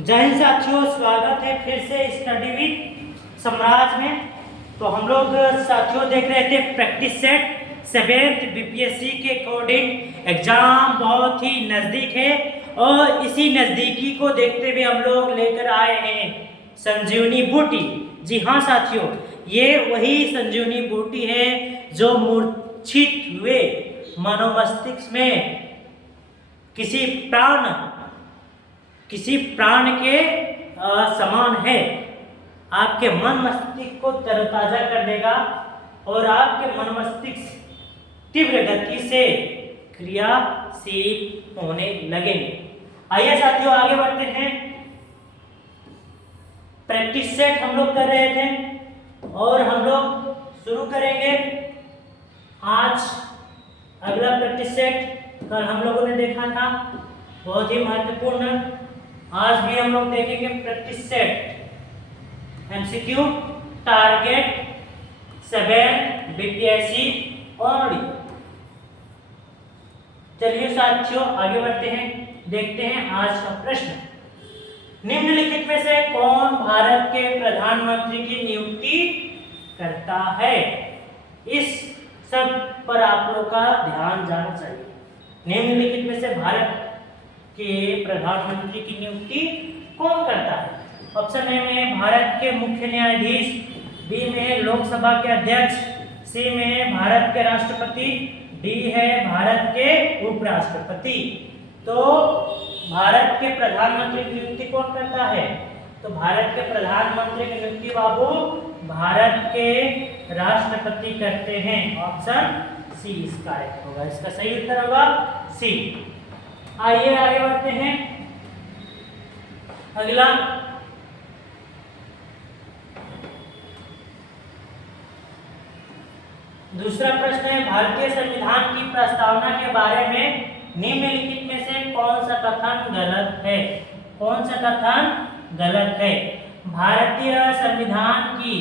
जय हिंद साथियों, स्वागत है फिर से स्टडी विद सम्राज में। तो हम लोग साथियों देख रहे थे प्रैक्टिस सेट 7th बीपीएससी के अकॉर्डिंग। एग्जाम बहुत ही नज़दीक है और इसी नज़दीकी को देखते हुए हम लोग लेकर आए हैं संजीवनी बूटी। जी हाँ साथियों, ये वही संजीवनी बूटी है जो मूर्छित हुए मनोमस्तिष्क में किसी प्राण के समान है। आपके मन मस्तिष्क को तरोताजा कर देगा और आपके मन मस्तिष्क तीव्र गति से क्रियाशील होने लगेंगे। आइए साथियों आगे बढ़ते हैं। प्रैक्टिस सेट हम लोग कर रहे थे और हम लोग शुरू करेंगे आज अगला प्रैक्टिस सेट। कल हम लोगों ने देखा था, बहुत ही महत्वपूर्ण। आज भी हम लोग देखेंगे practice set MCQ target 7 BPSC only. चलिए साथियों आगे बढ़ते हैं, देखते हैं आज का प्रश्न। निम्नलिखित में से कौन भारत के प्रधानमंत्री की नियुक्ति करता है? इस सब पर आप लोग का ध्यान जाना चाहिए। निम्नलिखित में से भारत के प्रधानमंत्री की नियुक्ति कौन करता है? ऑप्शन ए में भारत के मुख्य न्यायाधीश, बी में लोकसभा के अध्यक्ष, सी में भारत के राष्ट्रपति, डी है भारत के उपराष्ट्रपति। तो भारत के प्रधानमंत्री की नियुक्ति कौन करता है? तो भारत के प्रधानमंत्री की नियुक्ति बाबू भारत के राष्ट्रपति करते हैं। ऑप्शन सी इसका होगा, इसका सही उत्तर होगा सी। आइए आगे बढ़ते हैं। अगला दूसरा प्रश्न है, भारतीय संविधान की प्रस्तावना के बारे में निम्नलिखित में से कौन सा कथन गलत है? कौन सा कथन गलत है? भारतीय संविधान की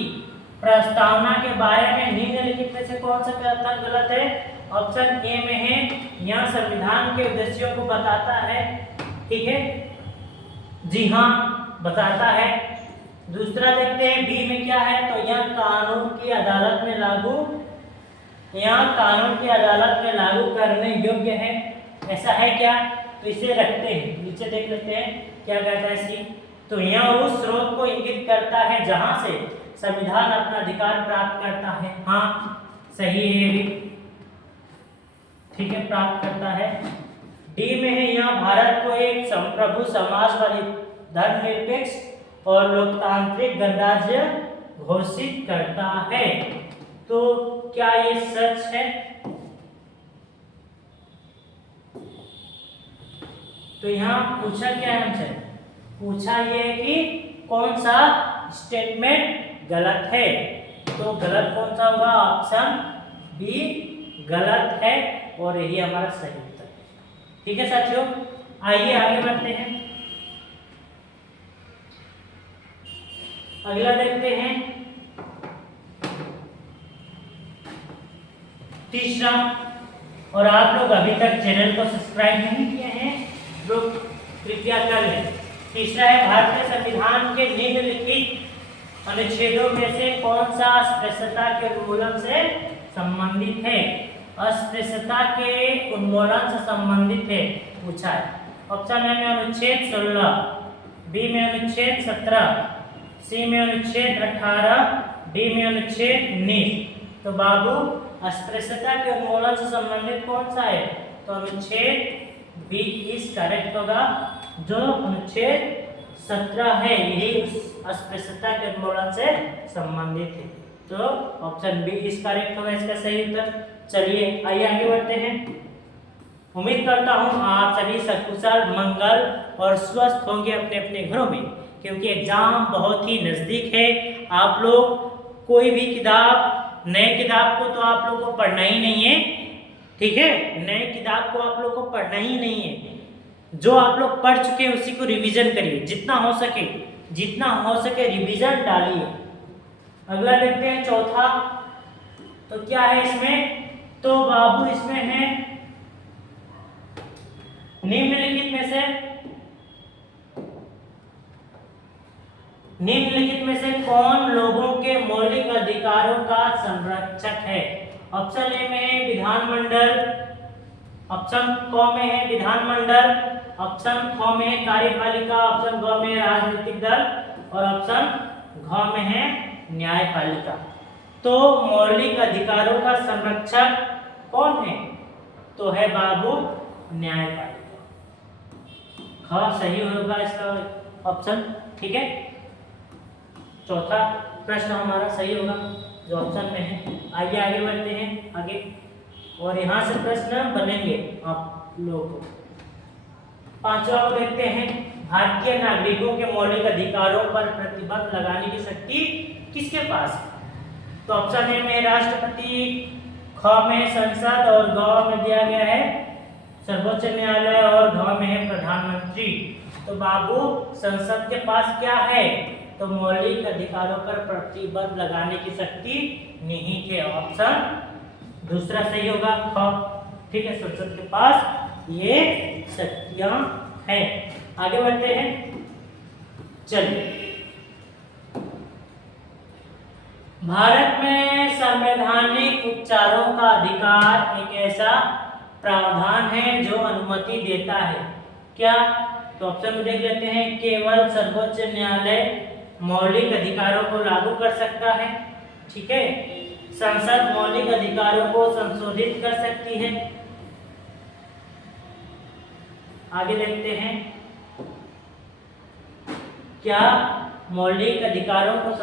प्रस्तावना के बारे में निम्नलिखित में से कौन सा कथन गलत है? ऑप्शन ए में है, यह संविधान के उद्देश्यों को बताता है। ठीक है, जी हाँ बताता है। दूसरा देखते हैं बी में क्या है, तो यह कानून की अदालत में लागू करने योग्य है। ऐसा है क्या? तो इसे रखते हैं, नीचे देख लेते हैं क्या कहता है सी। तो यह उस स्रोत को इंगित करता है जहां से संविधान अपना अधिकार प्राप्त करता है। हाँ सही है ये भी, ठीक है, प्राप्त करता है। डी में है, यह भारत को एक संप्रभु समाजवादी धर्मनिरपेक्ष और लोकतांत्रिक गणराज्य घोषित करता है। तो क्या ये सच है? तो यहाँ पूछा क्या है हमसे? पूछा ये कि कौन सा स्टेटमेंट गलत है। तो गलत कौन सा होगा? ऑप्शन बी गलत है और यही हमारा सही उत्तर है। ठीक है साथियों, आइए आगे बढ़ते हैं। अगला देखते हैं तीसरा। और आप लोग अभी तक चैनल को सब्सक्राइब नहीं किए हैं तो कृपया कर लें। तीसरा है, भारतीय संविधान के निम्नलिखित अनुच्छेदों में से कौन सा अस्पृश्यता के उन्मूलन से संबंधित है? अस्पृश्यता के उन्मूलन से संबंधित है पूछा है। ऑप्शन ए में अनुच्छेद 16, बी में अनुच्छेद 17, सी में अनुच्छेद 18, डी में अनुच्छेद 19। तो बाबू अस्पृश्यता के उन्मूलन से संबंधित कौन सा है? तो अनुच्छेद बी इज करेक्ट होगा, जो अनुच्छेद 17 है यही उस अस्पृश्यता के उन्मूलन से संबंधित है। तो ऑप्शन बी इज करेक्ट होगा, इसका सही उत्तर। चलिए आइए आगे बढ़ते हैं। उम्मीद करता हूँ आप सभी सकुशल मंगल और स्वस्थ होंगे अपने अपने घरों में, क्योंकि एग्जाम बहुत ही नज़दीक है। आप लोग कोई भी किताब, नए किताब को तो आप लोग को पढ़ना ही नहीं है। ठीक है, नए किताब को आप लोग को पढ़ना ही नहीं है। जो आप लोग पढ़ चुके हैं उसी को रिवीजन करिए, जितना हो सके रिवीजन डालिए। अगला देखते हैं चौथा। तो क्या है इसमें? तो बाबू इसमें है निम्नलिखित में से निम्नलिखित में से कौन लोगों के मौलिक अधिकारों का संरक्षक है? ऑप्शन ए में है विधानमंडल, ऑप्शन क में है विधानमंडल, ऑप्शन ख में है कार्यपालिका, ऑप्शन ग में है राजनीतिक दल और ऑप्शन घ में है न्यायपालिका। तो मौलिक अधिकारों का संरक्षक कौन है? तो है बाबू न्यायपालिका। ख सही होगा इसका ऑप्शन। ठीक है, चौथा प्रश्न हमारा सही होगा जो ऑप्शन में है। आइए आगे बढ़ते हैं आगे, और यहाँ से प्रश्न बनेंगे आप लोगों को। पांचवा को देखते हैं, भारतीय नागरिकों के मौलिक अधिकारों पर प्रतिबंध लगाने की शक्ति किसके पास है? तो ऑप्शन ए में राष्ट्रपति, ख में संसद और ग में दिया गया है सर्वोच्च न्यायालय और घ में है प्रधानमंत्री। तो बाबू संसद के पास क्या है? तो मौलिक अधिकारों पर प्रतिबंध लगाने की शक्ति नहीं है। ऑप्शन दूसरा सही होगा ख। ठीक है, संसद के पास ये शक्तियां हैं। आगे बढ़ते हैं, चलिए। भारत में संवैधानिक उपचारों का अधिकार एक ऐसा प्रावधान है जो अनुमति देता है क्या? तो ऑप्शन में देख लेते हैं, केवल सर्वोच्च न्यायालय मौलिक अधिकारों को लागू कर सकता है। ठीक है, संसद मौलिक अधिकारों को संशोधित कर सकती है। आगे देखते हैं, क्या मौलिक अधिकारों को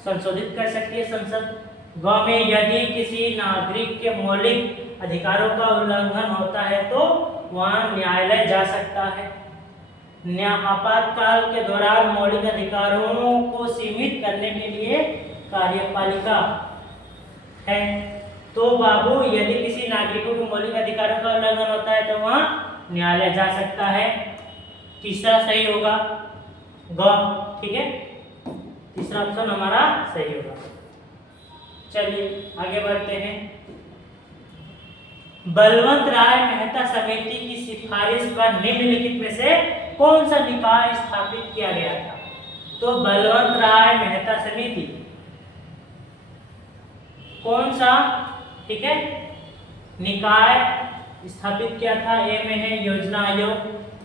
संशोधित कर सकती है संसद? ग में यदि किसी नागरिक के मौलिक अधिकारों का उल्लंघन होता है तो वहां न्यायालय जा सकता है। आपातकाल के दौरान मौलिक अधिकारों को सीमित करने के लिए कार्यपालिका है। तो बाबू यदि किसी नागरिकों के मौलिक अधिकारों का उल्लंघन होता है तो वहां न्यायालय जा सकता है। तीसरा सही होगा ग। ठीक है, तीसरा ऑप्शन हमारा सही होगा। चलिए आगे बढ़ते हैं, बलवंत राय मेहता समिति की सिफारिश पर निम्नलिखित में से कौन सा निकाय स्थापित किया गया था? तो बलवंत राय मेहता समिति कौन सा, ठीक है, निकाय स्थापित किया था? ए में है योजना आयोग,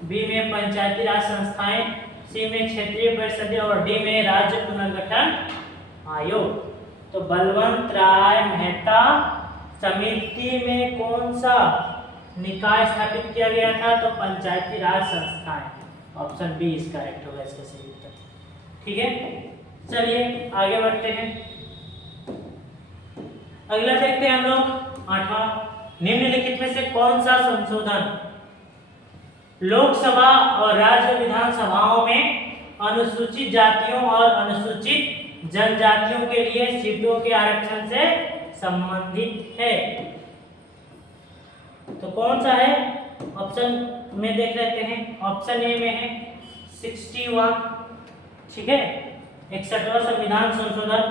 बी में पंचायती राज संस्थाएं, सी में क्षेत्रीय परिषदें और डी में राज्य पुनर्गठन आयोग। तो बलवंत राय मेहता समिति में कौन सा निकाय स्थापित किया गया था? तो पंचायती राज संस्थाएं। ऑप्शन बी इस करेक्ट होगा इसका सही उत्तर। ठीक है, चलिए आगे बढ़ते हैं। अगला देखते हैं हम लोग आठवां, निम्नलिखित में से कौन सा संशोधन लोकसभा और राज्य विधानसभाओं में अनुसूचित जातियों और अनुसूचित जनजातियों के लिए सीटों के आरक्षण से संबंधित है? तो कौन सा है? ऑप्शन में देख लेते हैं। ऑप्शन ए में है 61, ठीक है, 61वां संविधान संशोधन,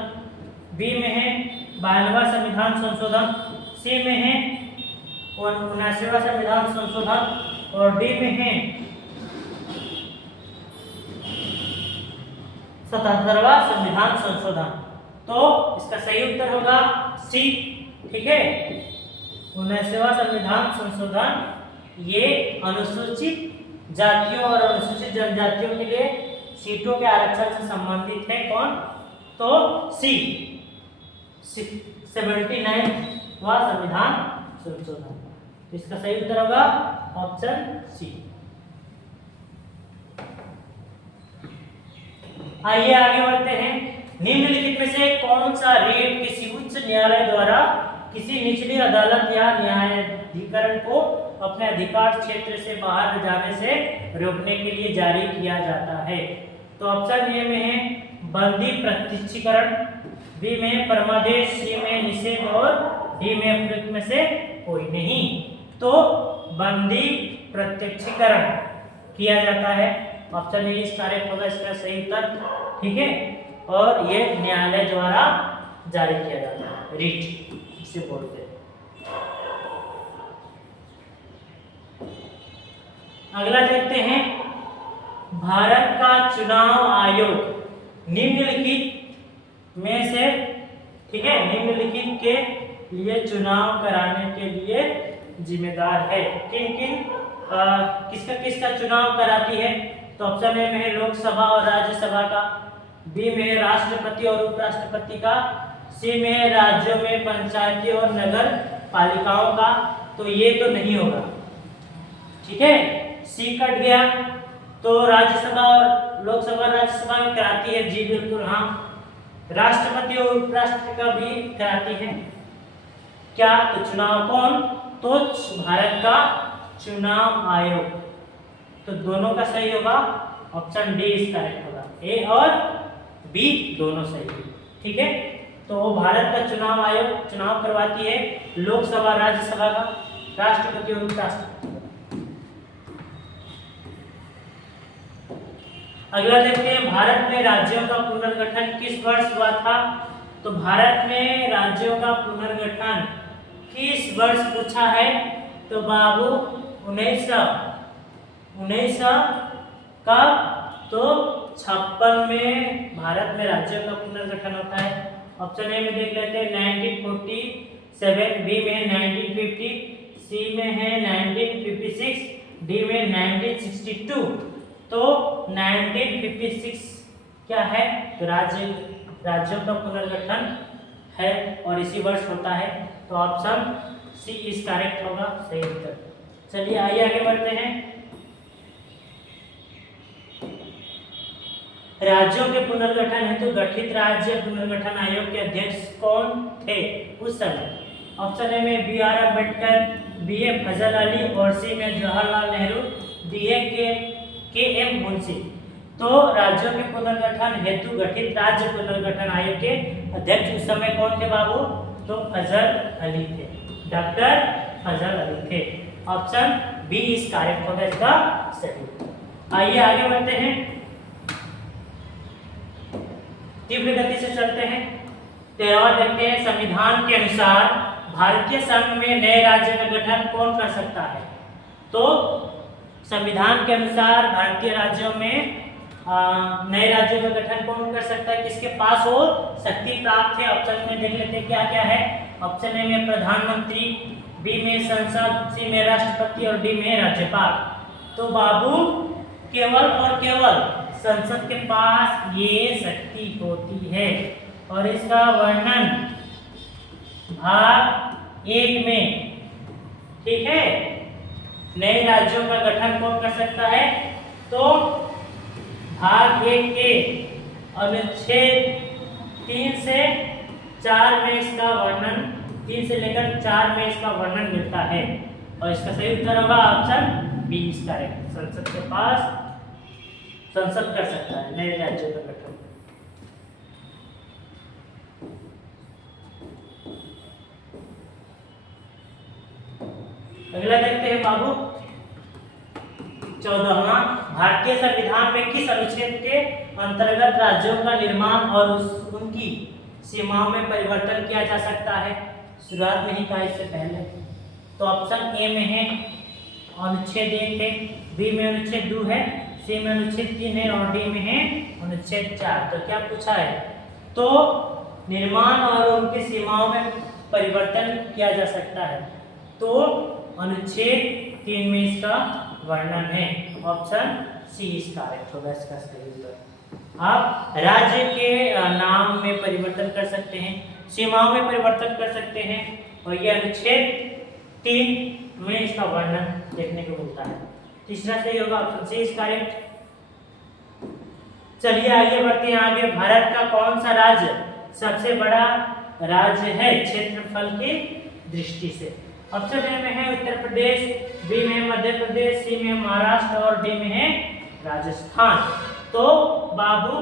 बी में है 92वां संविधान संशोधन, सी में है 79वां संविधान संशोधन और डी में है 77वां संविधान संशोधन। तो इसका सही उत्तर होगा सी। ठीक है, 79वां संविधान संशोधन ये अनुसूचित जातियों और अनुसूचित जनजातियों के लिए सीटों के आरक्षण से संबंधित है। कौन? तो सी, 79वां संविधान संशोधन। इसका सही उत्तर होगा ऑप्शन सी। आइए आगे बढ़ते हैं, निम्नलिखित में से कौन सा रेट किसी उच्च न्यायालय द्वारा किसी निचली अदालत या न्यायाधिकरण को अपने अधिकार क्षेत्र से बाहर जाने से रोकने के लिए जारी किया जाता है? तो ऑप्शन ए में है बंदी प्रत्यक्षीकरण, बी में परमादेश, सी में निषेध और डी में उपयुक्त में से कोई नहीं। तो बंदी प्रत्यक्षीकरण किया जाता है। ऑप्शन ए इस करेक्ट होगा इसका सही उत्तर। ठीक है, और ये न्यायालय द्वारा जारी किया जाता है, रिट इसे बोलते हैं। अगला देखते हैं, भारत का चुनाव आयोग निम्नलिखित में से, ठीक है, निम्नलिखित के लिए चुनाव कराने के लिए जिम्मेदार है। किन किन किसका किसका चुनाव कराती है? तो ऑप्शन ए में है लोकसभा और राज्यसभा का, बी में है राष्ट्रपति और उपराष्ट्रपति का, सी में है राज्यों में पंचायती और नगर पालिकाओं का। तो ये तो नहीं होगा, ठीक है, सी कट गया। तो राज्यसभा और लोकसभा राज्यसभा में कराती है, जी बिल्कुल हाँ। राष्ट्रपति और उपराष्ट्रपति का भी कराती है क्या? तो चुनाव कौन? तो भारत का चुनाव आयोग। तो दोनों का सही होगा, ऑप्शन डी इज करेक्ट होगा, ए और बी दोनों सही है, ठीक है। तो भारत का चुनाव आयोग चुनाव करवाती है लोकसभा राज्यसभा का, राष्ट्रपति और उपराष्ट्रपति। अगला देखते हैं, भारत में राज्यों का पुनर्गठन किस वर्ष हुआ था? तो भारत में राज्यों का पुनर्गठन किस वर्ष पूछा है? तो बाबू 1900 कब? तो 56 में भारत में राज्यों का पुनर्गठन होता है। ऑप्शन ए में देख लेते हैं 1947, बी में 1950, सी में है 1956, डी में 1962। तो 1956 क्या है? तो राज्यों का पुनर्गठन है और इसी वर्ष होता है। तो ऑप्शन सी इज करेक्ट होगा, सही उत्तर। चलिए आइए आगे बढ़ते हैं। राज्यों के पुनर्गठन हेतु गठित राज्य पुनर्गठन आयोग के अध्यक्ष कौन थे उस समय? ऑप्शन ए में बी आर अम्बेडकर, बी ए फजल अली और सी में जवाहरलाल नेहरू, डी ए के एम मुंशी। तो राज्यों के पुनर्गठन हेतु गठित राज्य पुनर्गठन आयोग के अध्यक्ष उस समय कौन थे बाबू? तो फजल अली थे, डॉक्टर फजल अली थे। ऑप्शन बी इज करेक्ट होगा इसका सही। आइए आगे बढ़ते हैं, तीव्र गति से चलते हैं। 13वां देखते हैं, संविधान के अनुसार भारतीय संघ में नए राज्य का गठन कौन कर सकता है? तो संविधान के अनुसार भारतीय राज्यों में नए राज्यों का गठन कौन कर सकता है? किसके पास वो शक्ति प्राप्त है? ऑप्शन में देख लेते हैं क्या क्या है। ऑप्शन ए में प्रधानमंत्री, बी में संसद, सी में राष्ट्रपति और डी में राज्यपाल। तो बाबू केवल और केवल संसद के पास ये शक्ति होती है और इसका वर्णन भाग 1 में, ठीक है। नए राज्यों का गठन कौन कर सकता है? तो भाग 1 के अनुच्छेद 3 से 4 में इसका वर्णन, 3 से लेकर 4 में इसका वर्णन मिलता है और इसका सही उत्तर होगा ऑप्शन बी इज करेक्ट। संसद के पास संसद कर सकता है नए राज्यों का गठन। अगला देखते हैं बाबू 14वां, भारतीय संविधान में किस अनुच्छेद के अंतर्गत राज्यों का निर्माण और उनकी सीमाओं में परिवर्तन किया जा सकता है? शुरुआत में ही कहा इससे पहले। तो ऑप्शन ए में है अनुच्छेद 1 है, बी में अनुच्छेद 2 है, सी में अनुच्छेद 3 है और डी में है अनुच्छेद 4। तो क्या पूछा है? तो निर्माण और उनकी सीमाओं में परिवर्तन किया जा सकता है। तो अनुच्छेद 3 में इसका वर्णन है, ऑप्शन सी इज करेक्ट होगा इसका सही उत्तर। आप राज्य के नाम में परिवर्तन कर सकते हैं, सीमाओं में परिवर्तन कर सकते हैं और यह अनुच्छेद 3 में इसका वर्णन देखने को मिलता है। तीसरा सही होगा, ऑप्शन सी इज करेक्ट। चलिए आगे बढ़ते हैं आगे। भारत का कौन सा राज्य सबसे बड़ा राज्य है क्षेत्रफल की दृष्टि से? ऑप्शन ए में है उत्तर प्रदेश, बी में मध्य प्रदेश, सी में महाराष्ट्र और डी में है राजस्थान। तो बाबू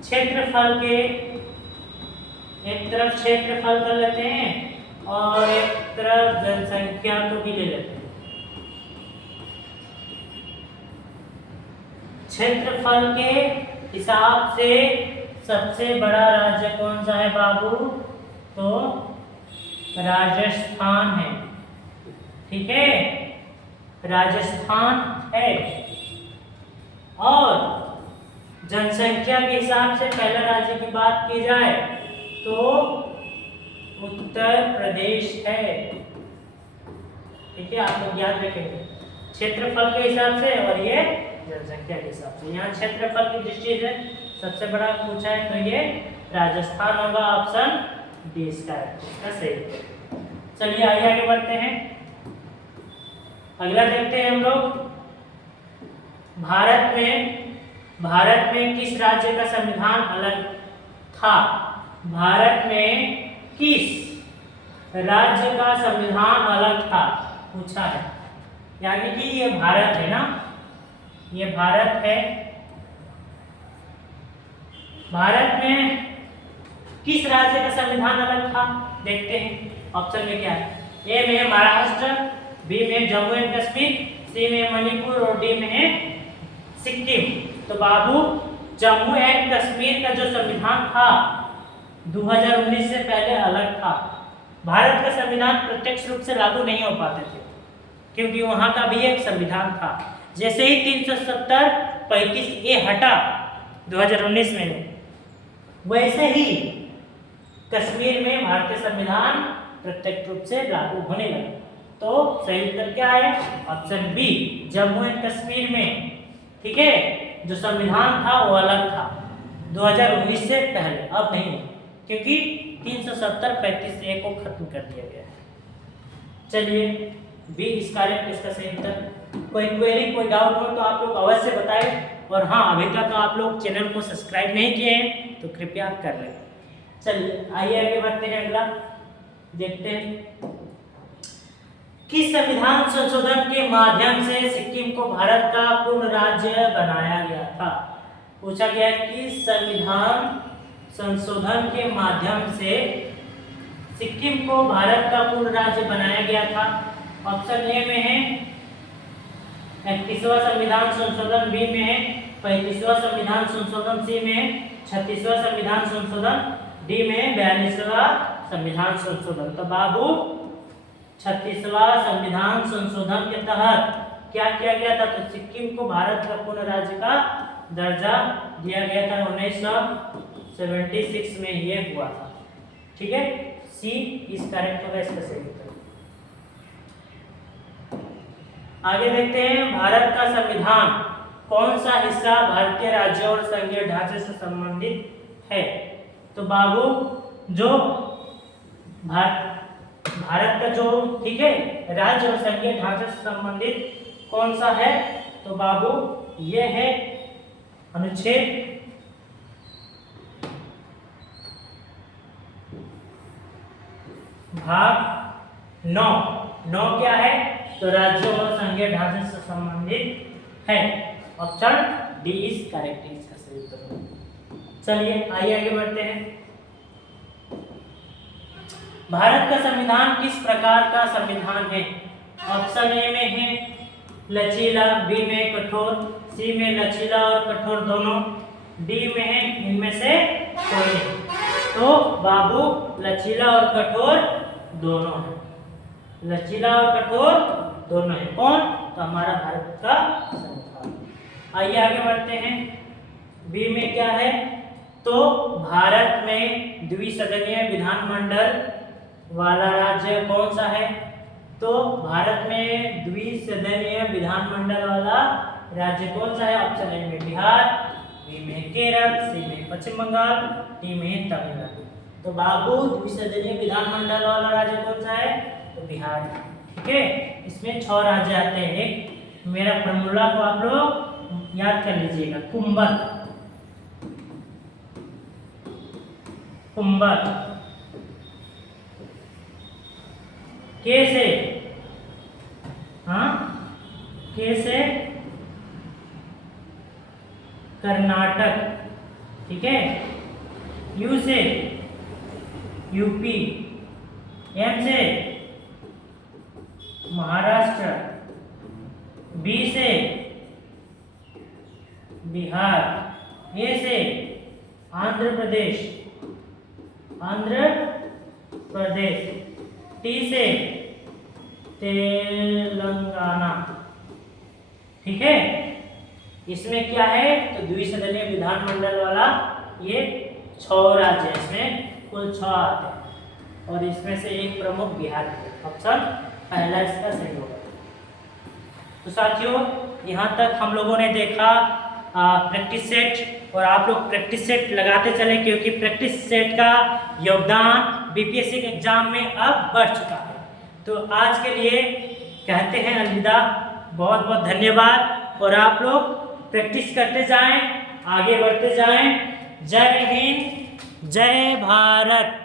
क्षेत्रफल के एक तरफ क्षेत्रफल कर लेते हैं और एक तरफ जनसंख्या को भी ले लेते हैं। क्षेत्रफल के हिसाब से सबसे बड़ा राज्य कौन सा है बाबू? तो राजस्थान है, ठीक है, राजस्थान है। और जनसंख्या के हिसाब से पहला राज्य की बात की जाए तो उत्तर प्रदेश है। ठीक है, आप लोग याद रखेंगे क्षेत्रफल के हिसाब से और ये जनसंख्या के हिसाब से। यहाँ क्षेत्रफल की दृष्टि से सबसे बड़ा पूछा है तो ये राजस्थान होगा, ऑप्शन डी इसका सही। चलिए आगे बढ़ते हैं, अगला देखते हैं हम लोग। भारत में किस राज्य का संविधान अलग था? भारत में किस राज्य का संविधान अलग था पूछा है। यानी कि ये भारत है ना, ये भारत है। भारत में किस राज्य का संविधान अलग था देखते हैं। ऑप्शन में क्या है? ए में महाराष्ट्र, बी में जम्मू एंड कश्मीर, सी में मणिपुर और डी में है सिक्किम। तो बाबू जम्मू एंड कश्मीर का जो संविधान था 2019 से पहले अलग था। भारत का संविधान प्रत्यक्ष रूप से लागू नहीं हो पाते थे क्योंकि वहां का भी एक संविधान था। जैसे ही 370(35)A हटा 2019 में, वैसे ही कश्मीर में भारतीय संविधान प्रत्यक्ष रूप से लागू होने लगा। तो सही उत्तर क्या है? Option B, Jammu and Kashmir में, ठीक है, जो संविधान था वो अलग था 2019 से पहले, अब नहीं, क्योंकि 370(35)A को खत्म कर दिया गया है। चलिए बी इस कार्य इसका सही उत्तर। कोई क्वेरी, कोई डाउट हो तो आप लोग अवश्य बताएं। और हाँ, अभी तक आप लोग चैनल को सब्सक्राइब नहीं किए हैं तो कृपया कर लें। चलिए आइए आगे बढ़ते हैं, अगला देखते हैं। किस संविधान संशोधन के माध्यम से सिक्किम को भारत का पूर्ण राज्य बनाया गया था? पूछा गया कि संविधान संशोधन के माध्यम से सिक्किम को भारत का पूर्ण राज्य बनाया गया था। ऑप्शन ए में है 31वां संविधान संशोधन, बी में है 35वां संविधान संशोधन, सी में है 36वां संविधान संशोधन, डी में 42वां संविधान संशोधन। तो बाबू 36वां संविधान संशोधन के तहत क्या किया गया था? तो सिक्किम को भारत का पूर्ण राज्य का दर्जा दिया गया था। 1976 में ये हुआ था। ठीक है, सी इस करेक्ट होगा, इसका सही उत्तर। आगे देखते हैं, भारत का संविधान कौन सा हिस्सा भारतीय राज्यों और संघीय ढांचे से संबंधित है? तो बाबू जो भारत का जो, ठीक है, राज्य और संघीय ढांचे से संबंधित कौन सा है? तो बाबू ये है अनुच्छेद 9 क्या है? तो राज्यों और संघीय ढांचे से संबंधित है। ऑप्शन डी इज करेक्ट, इसका सही उत्तर। चलिए आइए आगे बढ़ते हैं। भारत का संविधान किस प्रकार का संविधान है? ऑप्शन ए में है लचीला, बी में कठोर, सी में लचीला और कठोर दोनों, डी में है इनमें से कोई नहीं। तो बाबू लचीला और कठोर दोनों है, लचीला और कठोर दोनों है। कौन? तो हमारा भारत का संविधान। आइए आगे बढ़ते हैं। बी में क्या है? तो भारत में द्विसदनीय विधानमंडल वाला राज्य कौन सा है? तो भारत में द्विसदनीय विधानमंडल वाला राज्य कौन सा है? ऑप्शन ए में बिहार, बी में केरल, सी में पश्चिम बंगाल, डी में तमिलनाडु। तो बाबू द्विसदनीय विधानमंडल वाला राज्य कौन सा है? तो बिहार। ठीक है, इसमें 6 राज्य आते हैं। एक मेरा फॉर्मूला को आप लोग याद कर लीजिएगा, कुंभक, के से, हाँ, के से कर्नाटक, ठीक है, यू से यूपी, एम से महाराष्ट्र, बी से बिहार, ए से आंध्र प्रदेश, टी से तेलंगाना। ठीक है, इसमें क्या है तो द्विसदनीय विधानमंडल वाला ये 6 राज्य है, इसमें कुल 6 आते हैं और इसमें से एक प्रमुख बिहार है। ऑप्शन पहला इसका सही होगा। तो साथियों यहाँ तक हम लोगों ने देखा प्रैक्टिस सेट, और आप लोग प्रैक्टिस सेट लगाते चले क्योंकि प्रैक्टिस सेट का योगदान बीपीएससी के एग्जाम में अब बढ़ चुका है। तो आज के लिए कहते हैं अलविदा, बहुत बहुत धन्यवाद, और आप लोग प्रैक्टिस करते जाएं, आगे बढ़ते जाएं। जय हिंद, जय भारत।